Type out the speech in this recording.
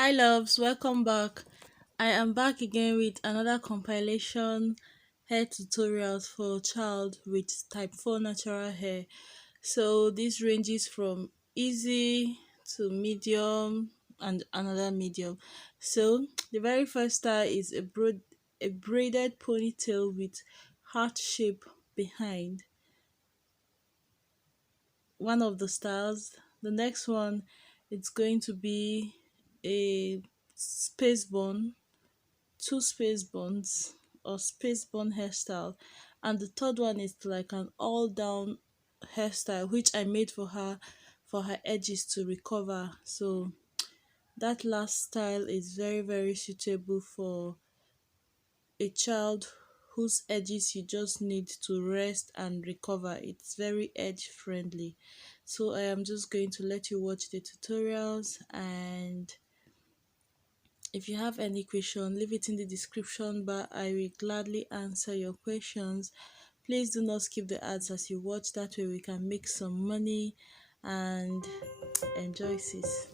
Hi loves, welcome back. I am back again with another compilation hair tutorials for child with type 4 natural hair. So this ranges from easy to medium and another medium. So the very first style is a braided ponytail with heart shape behind. One of the styles. The next one, it's going to be a space bun, two space buns or space bun hairstyle, and the third one is like an all down hairstyle which I made for her edges to recover. So that last style is very suitable for a child whose edges you just need to rest and recover. It's very edge friendly. So I am just going to let you watch the tutorials, and if you have any question, leave it in the description bar. I will gladly answer your questions. Please do not skip the ads as you watch, that way we can make some money and enjoy sis.